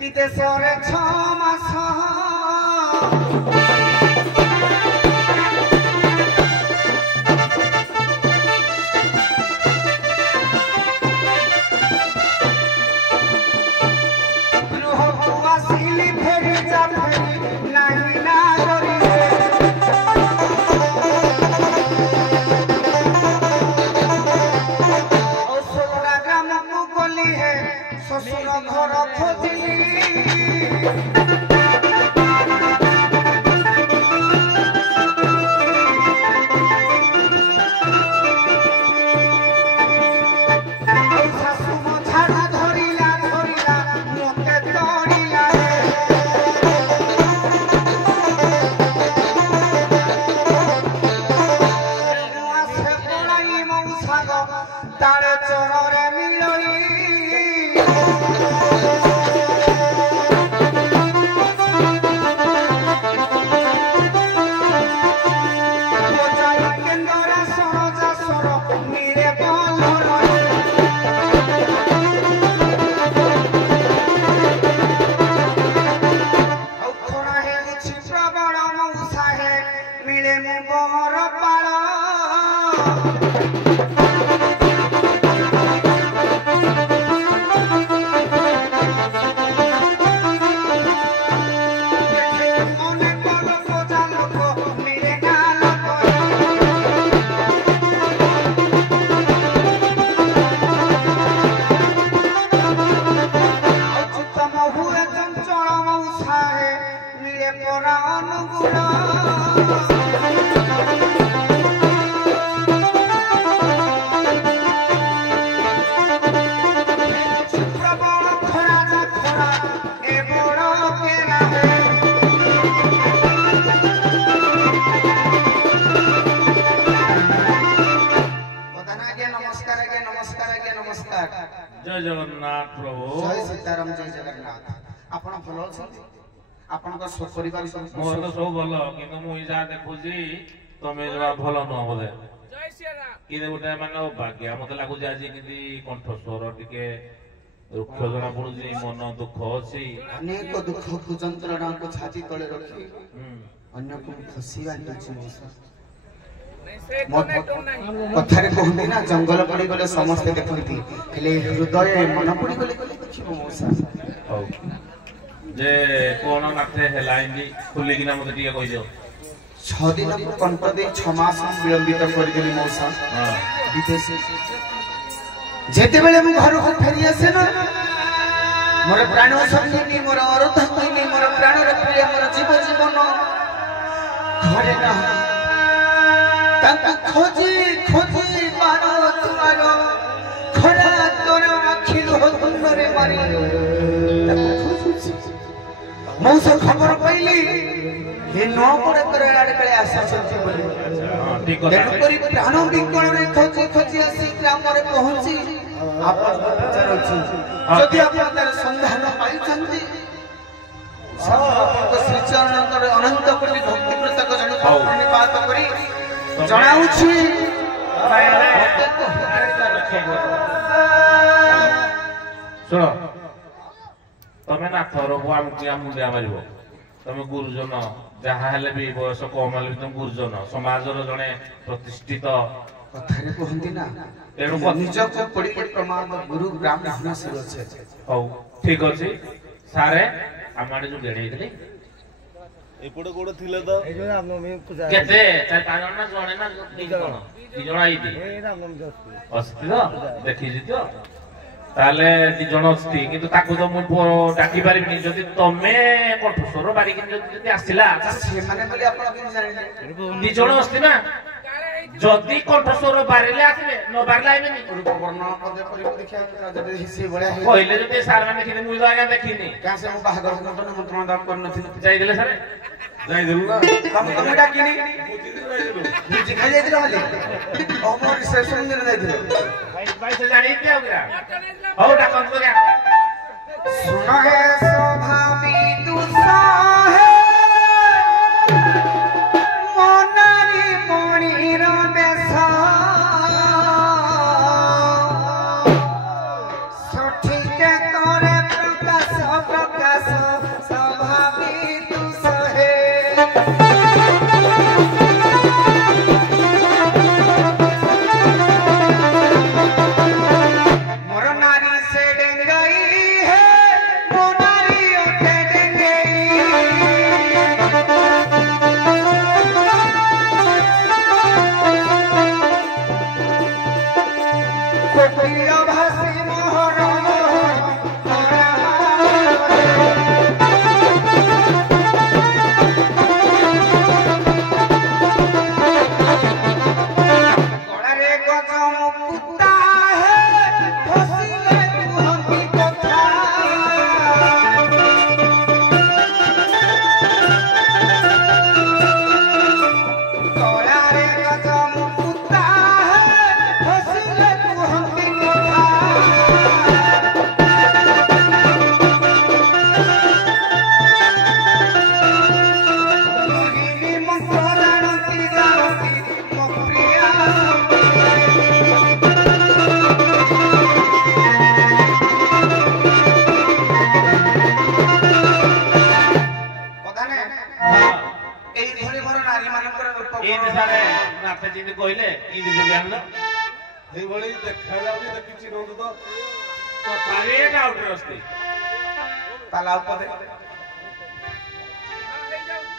বিদেশরে 6 মাস घर खोजली तारे चोरे मिलोई मिले में बहर पाड़ा मिले परा अनुगुण जय जगन्नाथ प्रभु जय सीताराम जय जगन्नाथ आपण भलो छथि आपण को सब परिवार सब मोर तो सब भलो किंतु मु इजा देखुजी तमे जवा भलो न बोले जय श्री राम किने गोटे माने भाग्य मते लागु जे आज किदी कंठ स्वर टिके दुख जना पडुजी मन दुख अछि अनेक दुख को जंत्रणा को छाती तळे रखी अन्य को खुशी बांटुची मौसा कथारे कहते ना जंगल पड़ी गले समस्ते देखती हेले हृदय मन पड़ी गले देखिबो मौसा जे कोन नाथे हेलाइंदी खुली किना मते टिके कहि दियो 6 दिन को कंठ दे 6 मास विलंबित कर देली मौसा हां विदेश जेते बेले मु घर को फेरी आसे ना मोर प्राण सखी मोर अरथ कइनी मोर प्राण रे प्रिय मोर जीव जीवन घरे ना तंक खोजी खोजी मारो तुम्हारो खरा तोर आखिल हो तुमरे मारी मौसा खबर पाइली हे नो पड़े करे आड़े कले आशा चलती बोली ठीक कथा तेणुकरी प्राण विकल रे खोजी खोजी आसी ग्राम रे पहुंची आपन विचार अछि जदि आपन तार संधान पाई चंदी आपन श्री चरण करे अनंत कोटि भक्ति प्रतक जने प्रणिपात करी जणाउछि ଶୁଣ ତମେ ନାଥର ଆମକୁ ମୁଣ୍ଡିଆ ମାରିବ ତମେ ଗୁରୁଜନ ଯାହା ହେଲେ ବି ବୟସ କମ ହେଲେ ବି ତମେ ଗୁରୁଜନ ସମାଜର ଜଣେ ପ୍ରତିଷ୍ଠିତ କଥାରେ କୁହନ୍ତି ନା ତେଣୁ ନିଜକୁ ପଡ଼ି ପ୍ରମାଣ ଗୁରୁ ବ୍ରାହ୍ମଣ ଶିର ଅଛି। ହଉ ଠିକ ଅଛି ସାରେ ଆମ ଆଡେ ଯୋଉ ଗେଡେଇଥିଲେ ଏପଟେ କୋଉଠି ଥିଲେ ତ ଏଇ ଯୋଉ ରାମନବମୀ ପୂଜା କେତେ 4-5 ଜଣ ନା ଜଣେ ନା 3 ଜଣ 2 ଜଣ ଆଇତି ଏଇ ରାମନବମୀ ଅସ୍ତି ତ ଦେଖିଛି ତ ତାହେଲେ 2 ଜଣ ଅସ୍ତି କିନ୍ତୁ ତାକୁ ତ ମୁଁ ଡାକି ପାରିବିନି ଯଦି ତମେ କଣ୍ଠସ୍ୱର ବାରିକି ଯଦି ଆସିଲା ସେମାନେ ବୋଲି ଆପଣ କେମିତି ଜାଣିଲେ? 2 ଜଣ ଅସ୍ତି ନା ଯଦି କଣ୍ଠସ୍ୱର ବାରିଲେ ଆସିବେ ନ ବାରିଲେ ଆଇବେନି ବର୍ଣ୍ଣନା ପଦେ କରିବୁ ଦେଖିବା ଯଦି ସେ ଭଳିଆ ହେଇ କହିଲେ ଯଦି ସାର୍ ମାନେ ଦେଖିଲେ ମୁଁ ତ ଆଜ୍ଞା ଦେଖିନି କାଁ ସେ ମୁଁ ବାହାଘର ନିମନ୍ତ୍ରଣ ଦାନ କରିନଥିଲି ଯାଇଥିଲେ ସାର୍ ଯାଇଥିଲୁ ନା ତମେ ଡାକିନି ନିଜେ ଖାଇ ଯାଇଥିଲ ଖାଲି ଅମର ରିସେପସନ ଦିନ ଯାଇଥିଲ ସେ ଜାଣିଛି ଆଉ କିରା ହଉ ଡାକନ୍ତୁ ଆଜ୍ଞା सुन है स्वभावी दुसाहे मोनारी मणिर बेसा सठिक करे प्रकाश प्रकाश स्वभावी दुसाहे मोर नारी से डेंगाई है मोनारी ओटे डेंगाई कोकिल भासी मोहर रे गजम कुत्ता है फसिले तू हमी कथा तोरा रे गजम कुत्ता है फसिले तू हमी कथा मोहिनी मंत्र जानती मो प्रिया ପ୍ରଧାନେ ଏଇଭଳି ମୋର ନାରୀ ମାନଙ୍କର ରୂପ ଏମିତି ସାର୍ ନାଥ ଯେମିତି କହିଲେ ଏମିତି ଯୋଗୀ ଆଣିଲ ସେଇଭଳି ଦେଖାଯାଉଛି ଦେଖିଛି ନନ୍ତୁ ତ ତଥାପି ଡାଉଟରେ ଅସ୍ତି ତାଲା ଉପରେ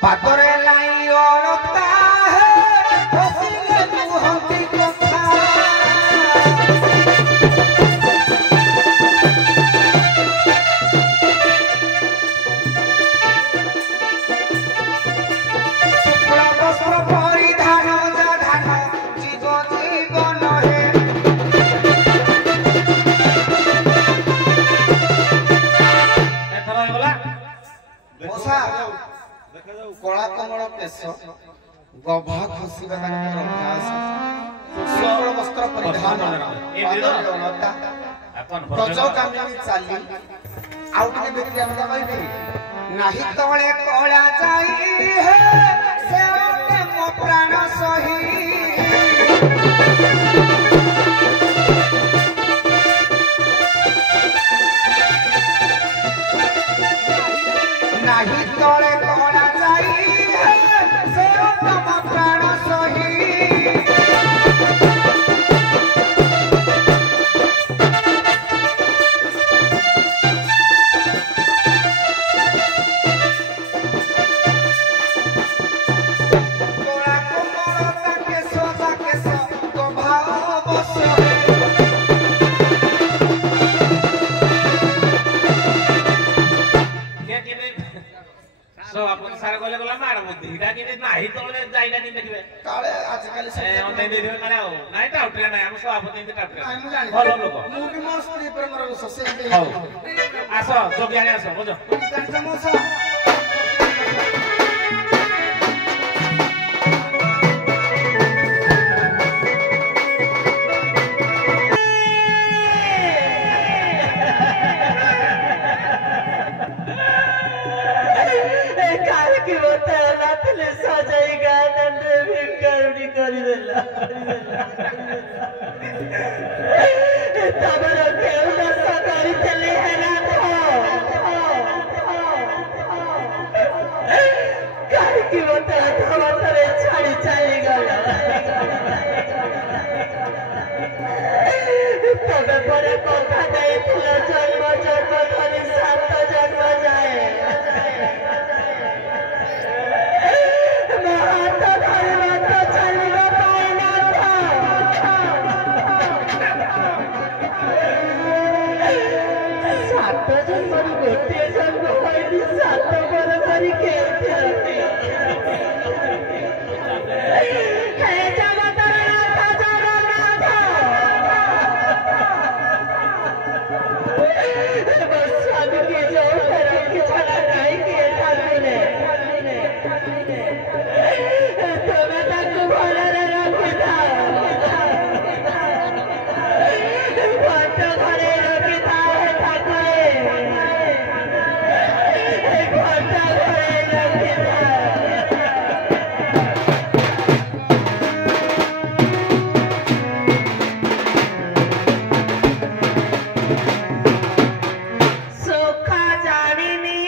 ପାଦରେ লাই ଅଳତା ହେ ଫସିଲେ ତୁ ହନ୍ତି କଥା ଶୁକ୍ଳ ବସ୍ତ୍ର ପରିଧାନ ଯା ଧାନ ଜୀବ ଜୀବନ ହେ ଏଥର ହେଇଗଲା ମଶା ଦେଖାଯାଉ କଳା କମଳ କେଶ ଗଭା ଖସିବା ତାଙ୍କର ଅଭ୍ୟାସ ଶୁକ୍ଳ ବସ୍ତ୍ର ପରିଧାନ ପାଦରେ ଅଳତା ବ୍ରଜଗାମିନୀ ଚାଲି ଆଉ ଟିକେ ବ୍ୟକ୍ତି ଆମେ କହିବି ନାହିଁ ତଳେ କଳା ଯାଇ ହେ ସେ ଅଟେ ମୋ ପ୍ରାଣ ସହି ନାହିଁ ତଳେ କଳା ଯାଇ ହେ ସେ ଅଟେ ମୋ ପ୍ରାଣ ସହି କଳା କୋମଳ କେଶ ଗଭା ଅବଶ୍ୟ ଆପଣ ସାର୍ କହିଲେ ଗଲା ମାର ବୁଦ୍ଧି ଏଇଟା କିନ୍ତୁ ନାହିଁ ତଳେ ଯାଇଟା କିନ୍ତୁ ଦେଖିବେ କାଳେ ଆଜିକାଲି ସେ ଅନେଇ ଦେଇଥିବେ କାଳେ ଆଉ ନାଇଁ ଟାଉଟରେ ନାହିଁ ଆମ ସଭାପତି ଏମିତି ଟାଉଟରେ ନାଇଁ, ମୁଁ ଜାଣିଛି। ଭଲ ଲୋକ ମୁଁ ବି ମୋ ସ୍ତ୍ରୀ ଉପରେ ମୋର ବିଶ୍ୱାସ ଏମିତି ହଉ ଆସ ଯୋଗୀ ଆଣି ଆସ ବୁଝ ଜାଣିଛ ମଉସା କାହିଁକି ମତେ ରାତିରେ ସଜାଇ ଗାଁ ଦାଣ୍ଡରେ ଭିକାରୁଣୀ କରିଦେଲା ତମର କେଉଁ ଦୋଷ କରିଥିଲେ ପରେ କଥା ଦେଇଥିଲ ଜନ୍ମ ଜନ୍ମ ଧରି 7 ଜନ୍ମ ଯାଏ ମୋ ହାତ ଧରିବା ତ ଚାଲିବା ପାଇନାଥ ସାତ ଜନ୍ମରୁ ଗୋଟିଏ ଜନ୍ମ ପାଇଲି 7 ବର କରି କେଉଁଠି ରଖି ହେ ଜଗତର ନାଥ ଜଗନ୍ନାଥ ମୋ ସ୍ୱାମୀକି ଯୋଉଠି ରଖି ଛଡ଼ା କାହିଁକି ଏଠାକୁ ତମେ ତାକୁ ଭଲରେ ରଖିଥାଅ ଘଟ ଘରେ ରଖିଥାଅ ଠାକୁରେ ଘଟ ଘରେ ରଖିଥାଅ ସୁଖ ଜାଣିନି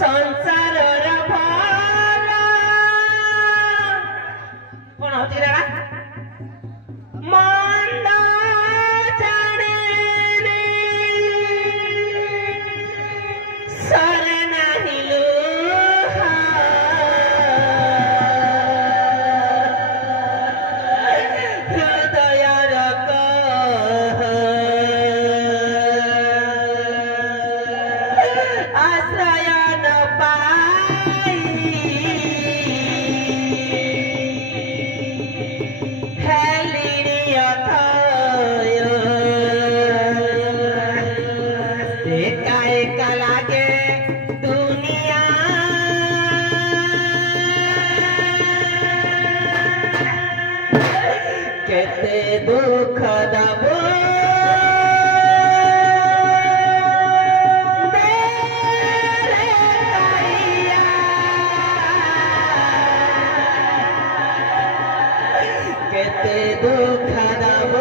ସଂସାରର ଭଲ କଣ ହଉଛି ରେ ମନ୍ଦ ଜାଣିନି ସରେ ନାହିଁ ଲୁହ ହୃଦୟର ଆଶ୍ରୟ ନ ପାଇ ହେଲିଣି ଅଥୟ ଏକା ଏକା ଲାଗେ ଦୁନିଆ କେତେ ଦୁଃଖ ଦବ କେତେ ଦୁଃଖ ଦବ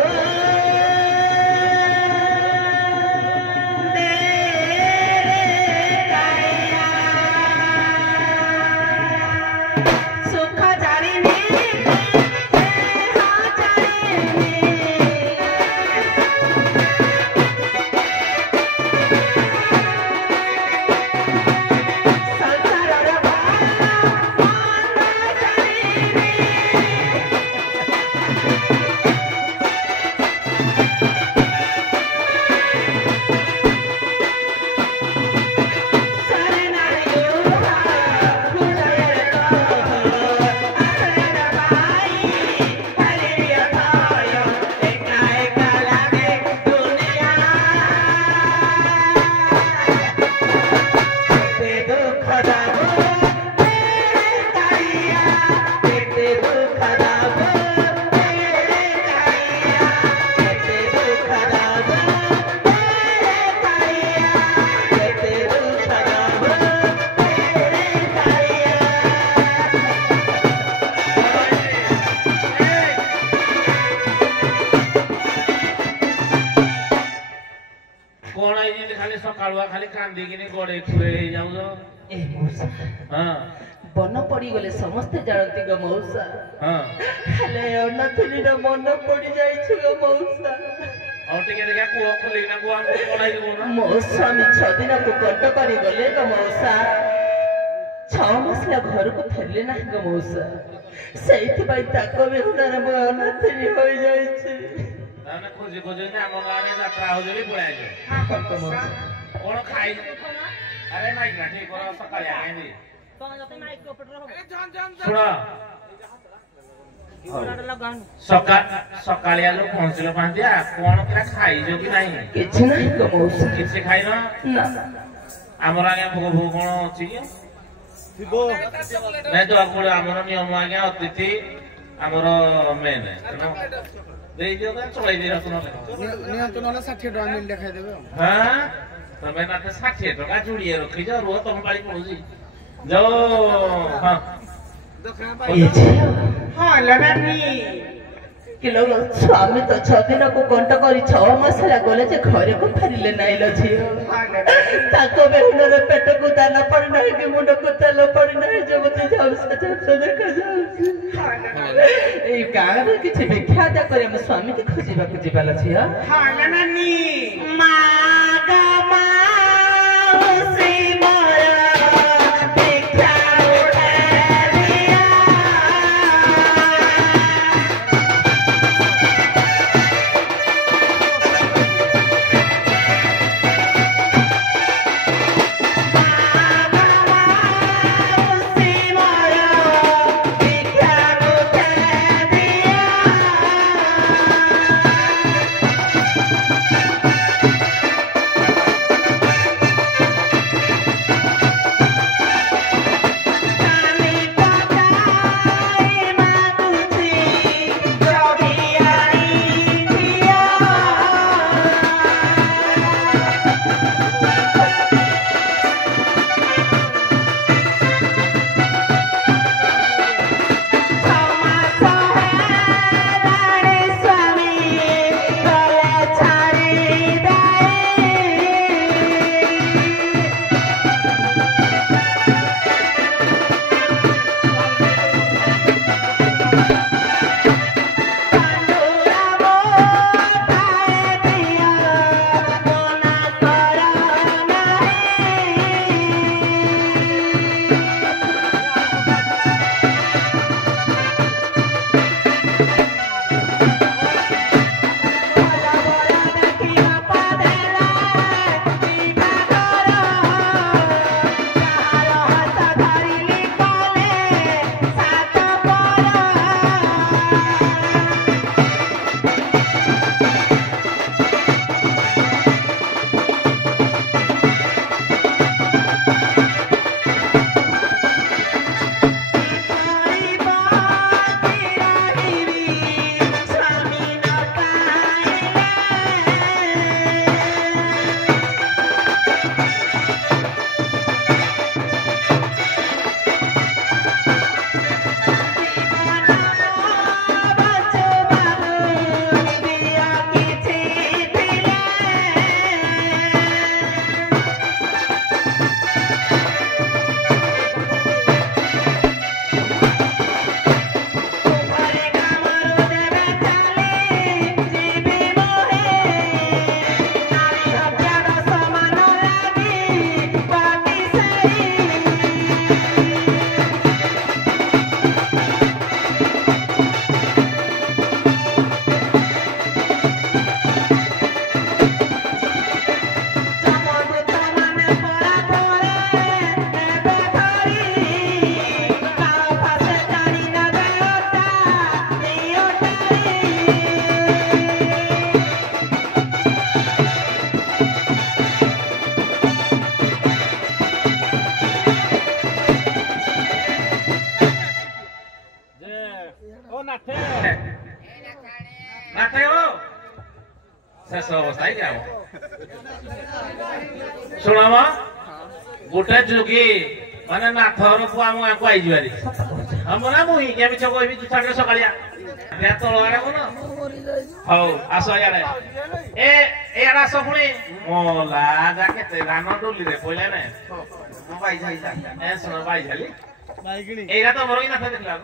ସୁଖ ଜାଣିନି ସଂସାରର ଭଲ ଜାଣିନି ସରେ ନାହିଁ ଲୁହ ହୃଦୟର ଆଶ୍ରୟ ନ ପାଇ ହେଲିଣି ଅଥୟ ଏକା ଏକା ଲାଗେ ଦୁନିଆ କେତେ ଦୁଃଖ ଦବ କାଳିଆ କେତେ ଦୁଃଖ ଦବ କାଳିଆ କେତେ ଦୁଃଖ ଦବ କାଳିଆ କେତେ ଦୁଃଖ ଦବ କାଳିଆ କଣ ଏଇ ଯେମିତି ଖାଲି ସକାଳୁଆ ଖାଲି କାନ୍ଦିକିନି ଗୋଡେଇ ଖୁଡେଇ ହେଇଯାଉଛ ଏ ମଉସା ହଁ ବନ ପଡିଗଲେ ସମସ୍ତେ ଜାଣନ୍ତି ଗো ମଉସା ହଁ ହେଲେ ଅନାଥିନୀର ମନ ପଡି ଯାଇଛି ଗো ମଉସା ଆଉ ଟିକେ ଦେଖିଆ କୁହ ଖୋଲିକିନା କୁହ ଆମକୁ କଣ ହେଇଛି କହୁନ ମୋ ସ୍ୱାମୀ 6 ଦିନକୁ କଟ କରି ଗଲେ ଗো ମଉସା 6 ମାସ ହେଲା ଘରକୁ ଫେରିଲେ ନାହିଁ ଗো ମଉସା ସେଇଥିପାଇଁ ତାଙ୍କ ବିହୁନରେ ମୋ ଅନାଥିନୀ ହୋଇଯାଇଛି ତାମାନେ ଖୋଜି ଖୋଜି ଆମ ଗାଁରେ ଯାତ୍ରା ହଉଛି ବୋଲି ପଳାଇଛ କଣ ଖାଇ ଆରେ ନାଇଁ ନା ଠିକ କର ସକାଳେ ଆଣି ଶୁଣ ସକାଳିଆ ଲୋକ ପହଞ୍ଚିଲ ପାହାନ୍ତିଆ କଣ ପୁରା ଖାଇଛ କି ନାହିଁ କିଛି ନାହିଁ ଗো ମଉସା କିଛି ଖାଇନ ନା ଆମର ଆଜ୍ଞା ଭୋଗ ଭୋଗ କଣ ଅଛି କି ନାଇଁ ତ ଆପଣ ଆମର ନିୟମ ଆଜ୍ଞା ଅତିଥି ଆମର ମେନ୍ ଦେଇଦିଅ ଚଳେଇ ଦେଇ ରଖୁନ ନିଅନ୍ତୁ ନହେଲେ 60 ଟଙ୍କା ମିଲ୍ ଲେଖାଇଦେବେ ଆଉ ହଁ ତମେ ନା 60 ଟଙ୍କା ଯୋଡ଼ିଏ ରଖିଛ ରୁହ ତମ ପାଳି ପଡୁଛି ଯୋଉ ହଁ ଏ ଝିଅ ହଁ ଲଗାନି किलो स्वामी तो 6 दिन को कंट करी 6 मास ହେଲା ଗଲେ ଯେ ଘରେ को ଫେରିଲେ ନାଇଁ ଲ ଝିଅ ତାଙ୍କ ବେହୁନର ପେଟ को ଦାନା ପଡି ନାହିଁ କି ମୁଣ୍ଡ को ତେଲ ପଡି ନାହିଁ ଯେ ମତେ ଝାଉସା ଦେଖା ଯାଉଛି ଏଇ ଗାଁରେ କିଛି ଭିକ୍ଷା ଆଦା କରି ଆମ ସ୍ୱାମୀ କି ଖୋଜିବାକୁ ଯିବା ଲ ଝିଅ ହଁ ନାନୀ ମା ଗା ମା ସେ ମରା ଭିକ୍ଷା ଶୁଣମ ଗୋଟେ ଯୁଗୀ ମାନେ ନାଥର ପୁଅ ଆମ ଗାଁକୁ ଆଇଛି ବାରି ଆମର ନା ମୁଁ ହିଙ୍ଗିଆ ମିଛ କହିବି ତୁ ଛାଡ଼ିବ ସକାଳିଆ ତଳ ଆଡେ କଣ ହଉ ଆସ ଇଆଡେ ଏଇଆଡେ ଆସ ପୁଣି ମଲା ଯା କେତେ ଧାନ ଡୁଲିରେ ପଇଲା ନାଇଁ ଶୁଣ ବାଇଝାଲି ଏଇଟା ତମର କି ନାଥ ଦେଖିଲା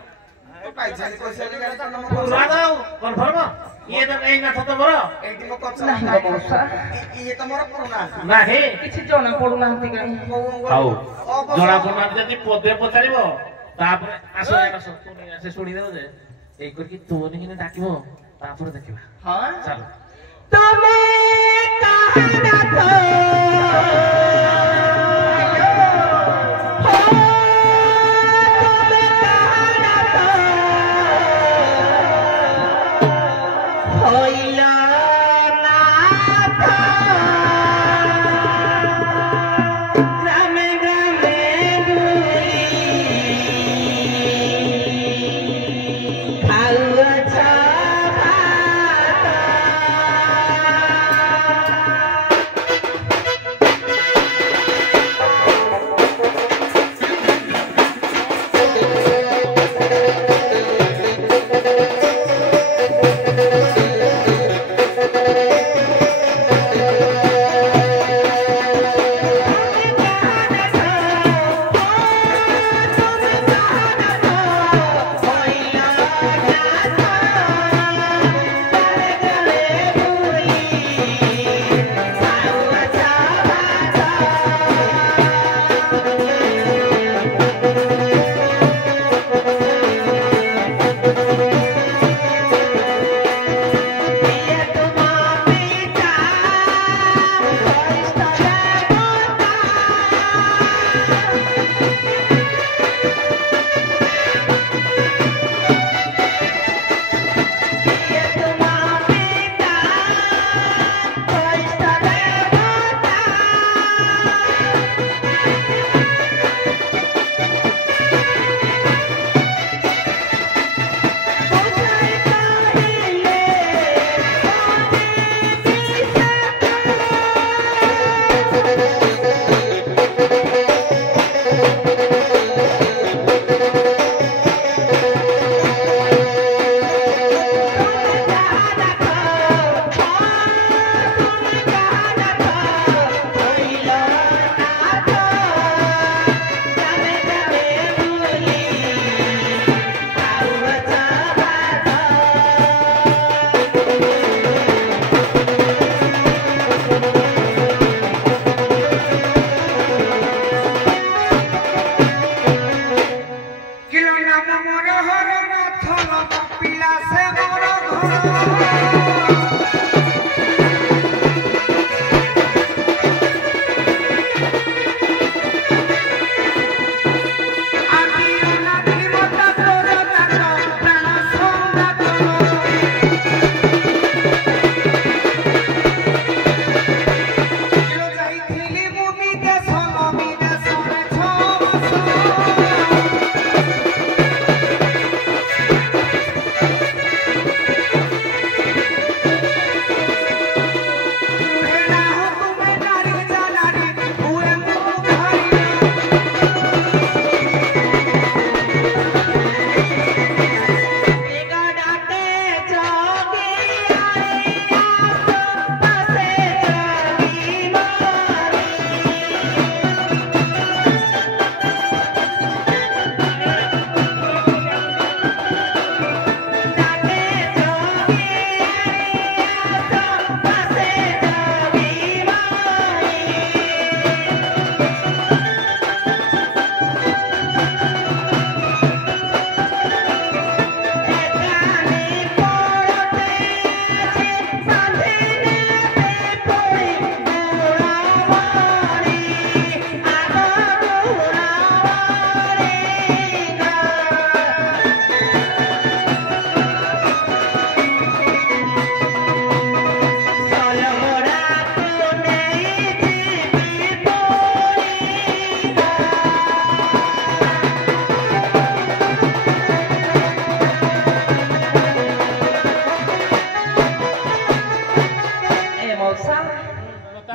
କନଫର୍ମ ଇଏ ତ ଏଇ ନାଥ ତମର ନାହିଁ କିଛି ଜଣା ପଡୁନାହାନ୍ତି କାହିଁ ହଉ ଜଣା ପଡୁନାହାନ୍ତି ଯଦି ପଦେ ପଚାରିବ ତାପରେ ଆସ ସେ ଶୁଣିଦେବ ଯେ ଏଇ କରିକି ତୋନି କିনে ଡାକିବ ତାପରେ ଦେଖିବା ହଁ ଚାଲ ତମେ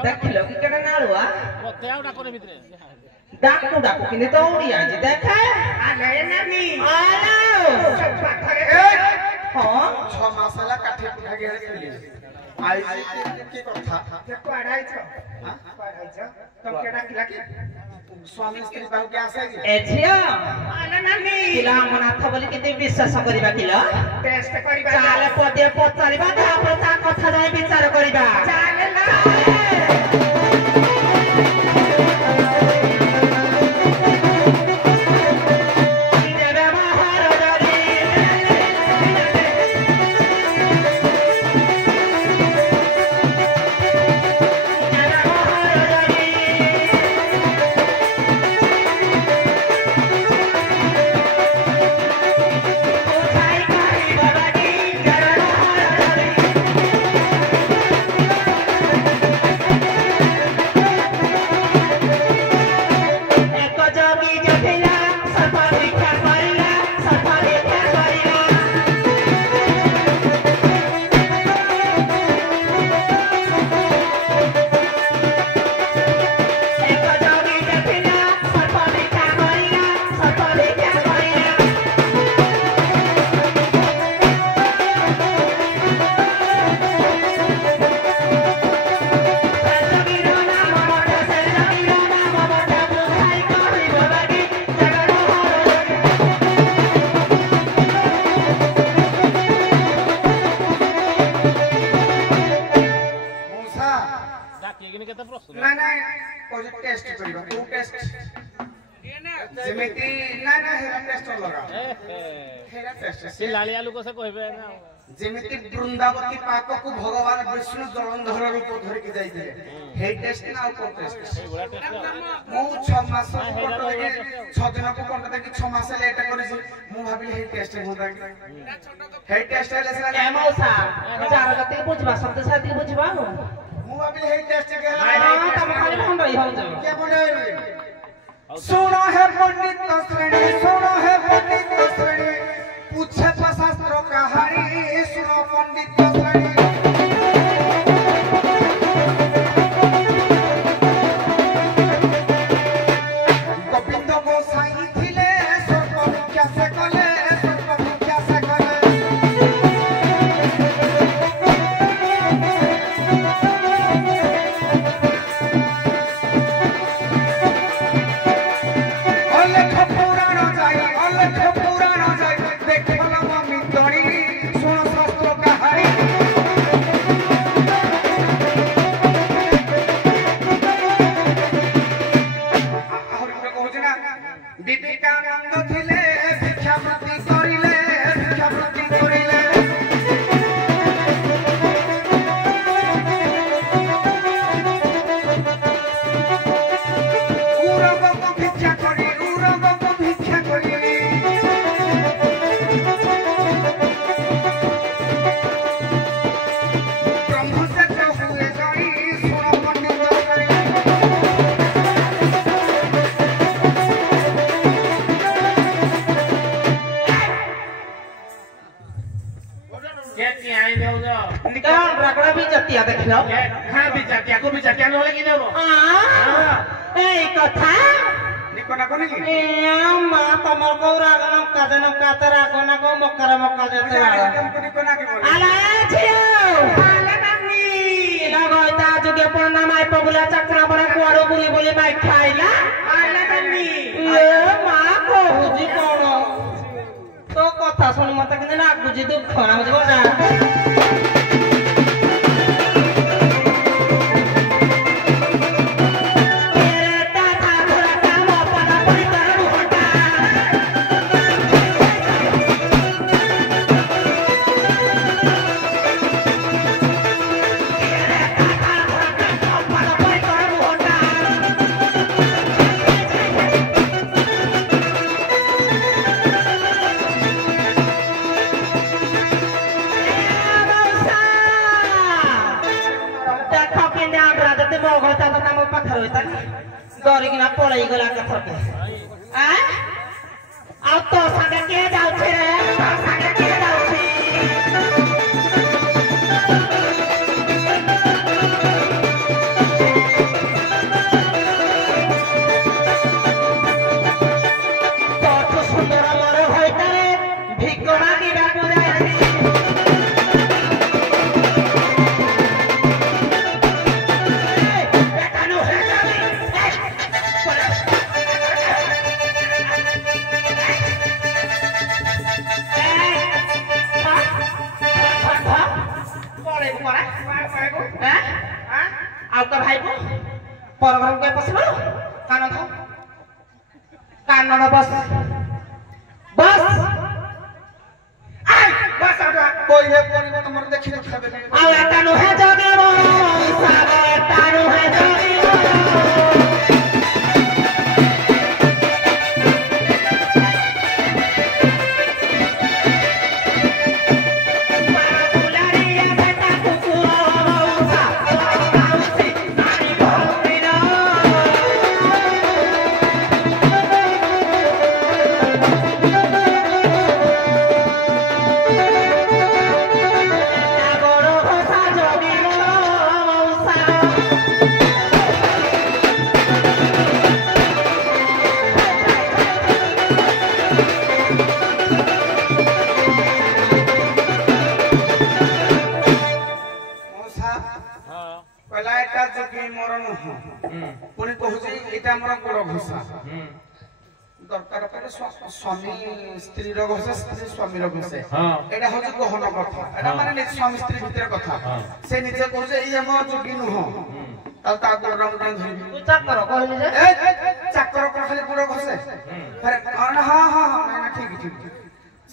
ଦେଖିଲ କି କେଟା ନାଳୁଆ ମତେ ଆଉ ଡାକରେ ଭିତରେ ଡାକୁ ଡାକୁ କିନ୍ତୁ ତ ଉଡିଆ ଯେ ଦେଖେ ଆଲେ ନାନି ଆଲୋ ହଁ 6 ମାସ ହେଲା କାଠି ପିଠା ଗେଳି ଆଇ କି କଥା ପଢାଇଛ ତମକେ ଡାକିଲା କି ସ୍ୱାମୀ ସ୍ତ୍ରୀ ପାଉ କି ଆସେ କି ଏ ଝିଅ ଆଲେ ନାନି ପିଲା ଅମନାଥ ବୋଲି କେତେ ବିଶ୍ୱାସ କରିବା କିଲ ଟେଷ୍ଟ କରିବା ଚାଲେ ପଦିଏ ପଚାରିବା ତାପରେ ତା କଥା ଯାଇ ବିଚାର କରିବା ଚାଲେ ନା না না কোজ টেস্ট করিবা কোন টেস্ট যেমিতি না না হেরা টেস্ট লগা হেরা টেস্ট ସେ ଲାଳିଆ ଲୋକ ସେ କହିବେ ନା ଯେମିତି ବୃନ୍ଦାବତୀ ପାକକୁ ଭଗବାନ ବିଷ୍ଣୁ ଜଳନ୍ଧର ରୂପ ଧରିକି ଯାଇଥିଲେ ହେଇ ଟେଷ୍ଟ ନା ଆଉ କୋଉ ଟେଷ୍ଟ ସେଇଭଳିଆ ଟେଷ୍ଟ ମୁଁ 6 ମାସ କଣ୍ଟ ଦେଖି 6 ଦିନକୁ କଣ୍ଟ ଦେଖି 6 ମାସ ଲେଟ୍ କରିଛି ମୁଁ ଭାବିଲି ହେଇ ଟେଷ୍ଟ ହୁଅନ୍ତା କି ହେଇ ଟେଷ୍ଟ ହେଲେ ସିନା ଏ ମଉସା ଯାର ଯେତିକି ବୁଝିବା ଶବ୍ଦ ସେତିକି ବୁଝିବା ମୁଁ ଭାବିଲି ହେଇ ଟେଷ୍ଟ କି ତମେ ଖାଲି ଭଣ୍ଡଇ ହଉଛ କେ ବଡାଇବେ सुनो है पंडित श्रेणी सुनो है पंडित श्रेणी पूछे शास्त्र कहानी सुनो पंडित श्रेणी गोविंद गोसाई थिले सर्प भिक्षा से कले सर्प भिक्षा से कले विवेकानंद थिले भिक्षावृत्ति करिले भिक्षावृत्ति करिले उरगको भिक्षा करि उरगको भिक्षा करि ब्रह्म से हुए जाई सुनो पंडित करि निकाल रगड़ा भी जतिया देखलो हां बिचाटिया को बिचाटिया न लगी देबो ए कथा निको ना कोनी ए अम्मा तमर को रागन कादन कातरा कोना को मकर मक्का जते निको ना के बोले आला छियो आला नानी लगोता जुगे पन्ना माय पबुला चक्रा बरा कोड़ो बुली बुली माय खाइला आला नानी ए मा को हुजी कोन तो कथा सुन मत किने ना गुजी दुख ना बुझबो ना डरिकिना पळै गला कथके आ आ तो संगे के जाउ छे रे तो संगे के जाउ छी को पड़ा मार पाएगो हैं हां आपका भाई को परगम के पसलो कान दो कान न बस बस आई बस आटा कोई है कोई तुमर देखि खाबे आया कानु है जगे वो सागर कानु है जगे स्वामी स्त्री घोषे स्त्री स्वामी घोषे एटा हो गहन कथा एटा माने स्वामी स्त्री भीतर कथा से निजे कहजे ई हम जोगी नुह ता गोरा मुटा धरि तू चाकर कहली जे चाकर को खाली गोरा घोषे अरे हां हां ना ठीक ठीक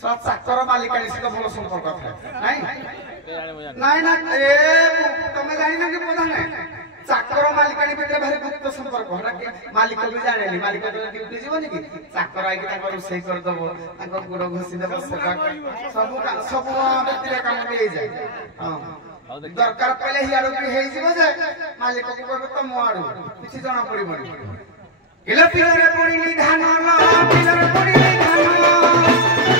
सब चाकर मालिकानी से भलो संपर्क था नहीं नहीं ना ए तमे जानि ना कि पता नहीं चाकर मालिकानी भीतर भारी गुप्त संपर्क हरा के मालिक भी जाने नी मालिक तो ड्यूटी जीवन की चाकर आई के ताकर सही कर दबो ताकर गुड़ घोसी दबो सब व्यक्ति काम भी जाए हां दरकार पहले ही आरो की हेई जीव जे मालिक को कहबो त मोआरो किछि जणा पड़िबनी इला पिलरे पड़िली धान ला पिलरे पड़िली धान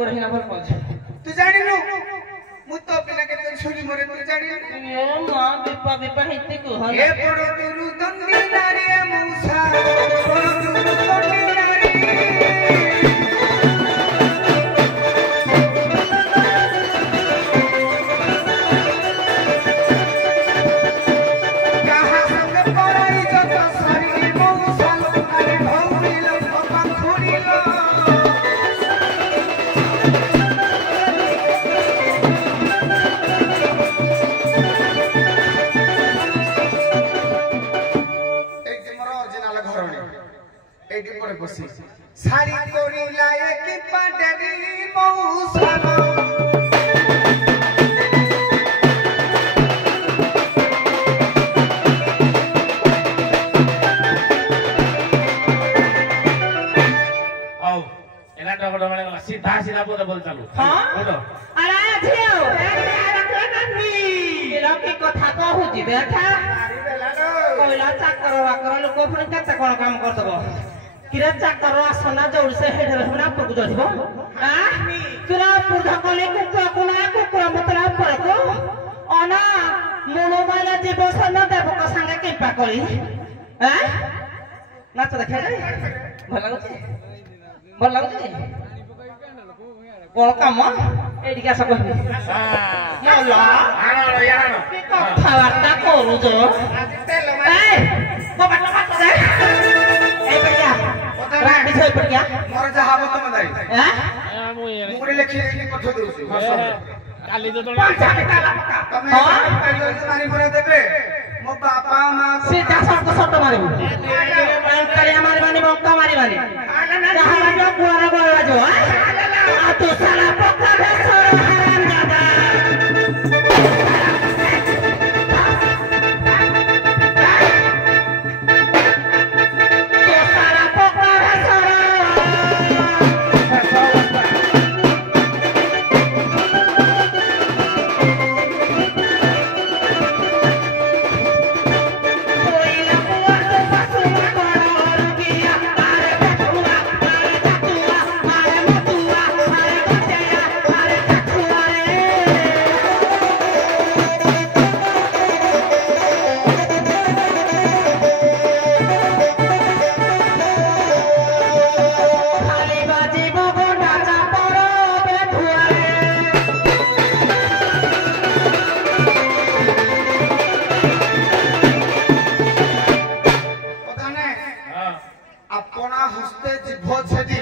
तू जानी नु मु तो बिना के छुरी मोरे तू जानी ए मां बिपा बिपा हिते को ह ए पड़ो दुरु दंदी नारी मूसा पड़ो दुरु दंदी नारी कहां संग पराई जत सारी मूसा अरे भौरी लो पंखुरी लो सारी कोरी लाए की पंडरी मौसम आओ एला डबल डबल गला सीधा सीधा बोल चालू हां बोलो अरे झियो रखले नन्नी एला की कथा कहू जी बेटा कोइला चाकर वाकर लोक पुणी केते कोन काम करतबो किरा चाकर आसना जोड़ से हेड रहना पक जड़िबो आ किरा पुरधा कोले के तो कोना के पुरा मतलब पर को अना मोनो माला जीव सन देव को संगे के पाकली हैं नाच देखे भल लागुची कोन काम एडी का सब मोला आनो यानो कथा वार्ता करू जो ए को बात बात दे ए बढ़िया रात बिछोय बढ़िया मोर जहाबो तुम दाई हैं मुरे लेखि लेखि कथा दउछु କାଲି ତ ପଞ୍ଚାବୀ ତାଲା ପକା ତମେ ମାରି ମରା ଦେବେ ମୋ ବାପା ମା ସିଧା ସଟ ମାରିବୁ ପାଣିକାଳିଆ ମାରିବାନି ବଙ୍କା ମାରିବାନି ଯାହା ଲାଗିବ କୁଆର ବଳ ବାଜିବ ଆଉ ତୁ ସାରା ପକା ଭେଷର ହାରାମଜାଦା ତୁ ସାରା ପକା ଭେଷର अपना हस्ते जीभ छेदी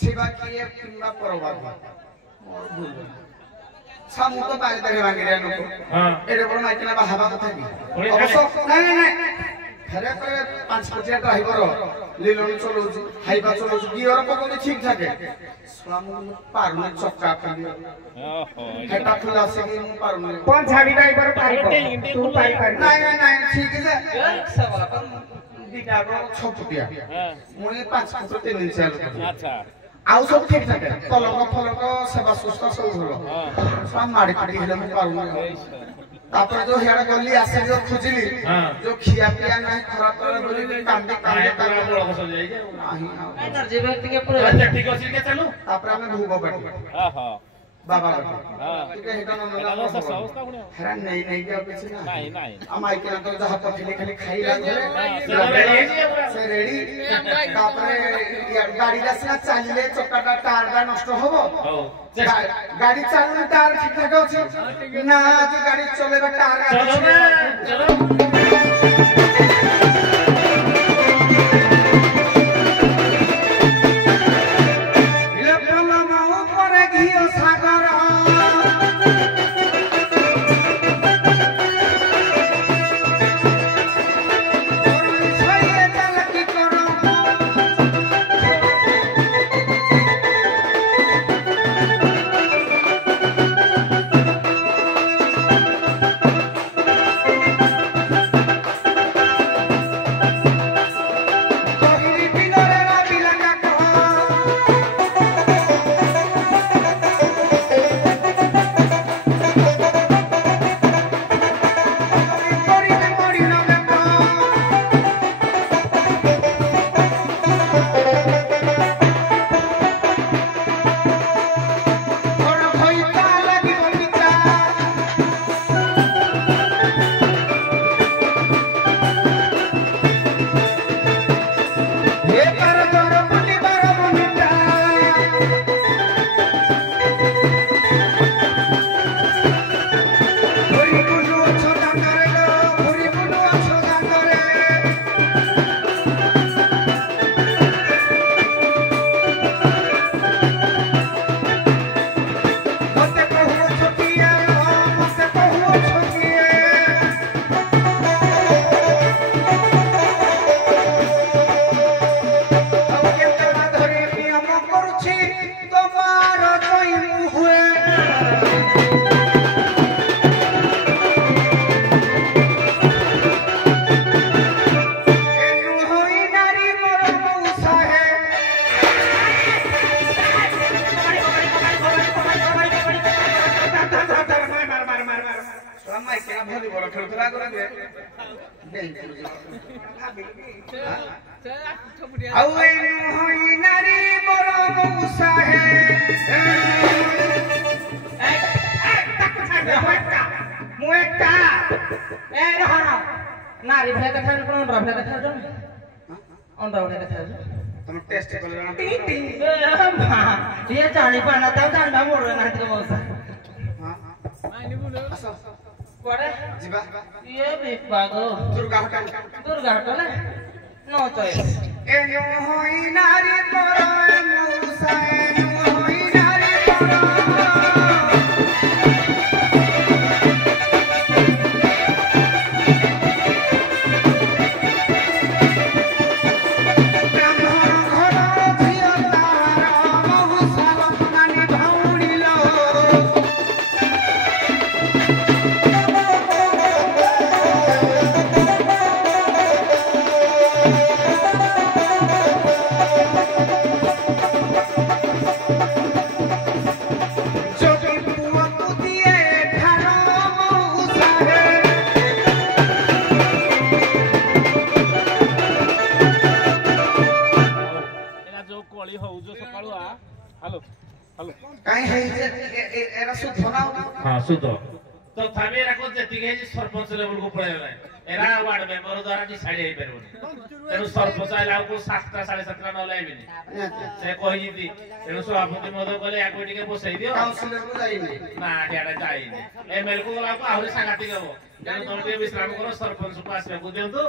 छिबा किए किंबा परवा सामु तो बाग तक मांगिरे नको एडे बड़ माइकना बाहाबा कथा की अवश्य नहीं नहीं फेरे करे 5 फुटिया ड्राइवर लीलन चलौची हाइबा चलौची गियर पको ठीक थाके सामु पारुने चक्का खाली हेटा खुला से कि पारुने पञ्चाबी ड्राइभर पारिब तू पारि नहीं नहीं ठीक है दिटारो 6 फुटिया मुई 5 फुट 3 इंच आलो अच्छा आउ सब ठीक थाके कलंक फलक सेवा सुस्ता सब भलो सब माडी पाडी हेले मु पारुने तापर जो हेडा गली आसे जो खुजिली जो खिया पिया नहीं खराब करे बोली कांदी कांदी तारा बड़ बस जाई नाही एनर्जी व्यक्ति के पूरा ठीक अछि के चलू तापर हमें भूगो बाटी हां बाबा बाटी ठीक है हेडा न अवस्था गुण हेरा नहीं नहीं के पीछे ना नहीं नहीं अमाई के तो जहां पखली खाली खाई लागे से रेडी तापर गाड़ी रास्ता चलिले चक्काटा टारडा नष्ट होबो गाड़ी चालू टार ठीक ठाक अछि ना जो गाड़ी चलेबा टार चलो ना चलो नारी भले देखा न कोन अंडा भले देखा जो अंडा भले देखा जो तुम टेस्ट कर लेना टी ये जानी पाना तब अंडा मोड़ ना तो मौसा हां नहीं बोलो असो पड़े जीवा ये बिग बागो दुर्गा होटल ना नो चॉइस एनो होई नारी परो मुसाए नो होई नारी परो କାଇଁ ହେଇଛି ଏରା ସୁଧ ନା ହଁ ସୁଧ ତଥାପି ଏରା କଣ ଯେତିକି ହେଇଛି ସରପଞ୍ଚ ଲେବୁଲକୁ ପଳେଇଗଲାଣି ଏରା ୱାର୍ଡ ମେମ୍ବର ଦ୍ୱାରା ଡିସାଇଡ୍ ହେଇପାରିବନି ତେଣୁ ସରପଞ୍ଚ ଆଇଲା ବେଳକୁ 7ଟା 7:30 ନହେଲେ ଆଇବେନି ସେ କହିଛି ତେଣୁ ସଭାପତି ମହୋଦୟ କହିଲେ ୟାକୁ ଟିକେ ବସେଇ ଦିଅ କାଉନ୍ସିଲରକୁ ଯାଇନି ନା ସିଆଡେ ଯାଇନି ଏମଏଲ କୁ ଗଲାକୁ ଆହୁରି ସାଂଘାତିକ ହବ ତେଣୁ ତମେ ଟିକେ ବିଶ୍ରାମ କର ସରପଞ୍ଚକୁ ଆସିବାକୁ ଦିଅନ୍ତୁ।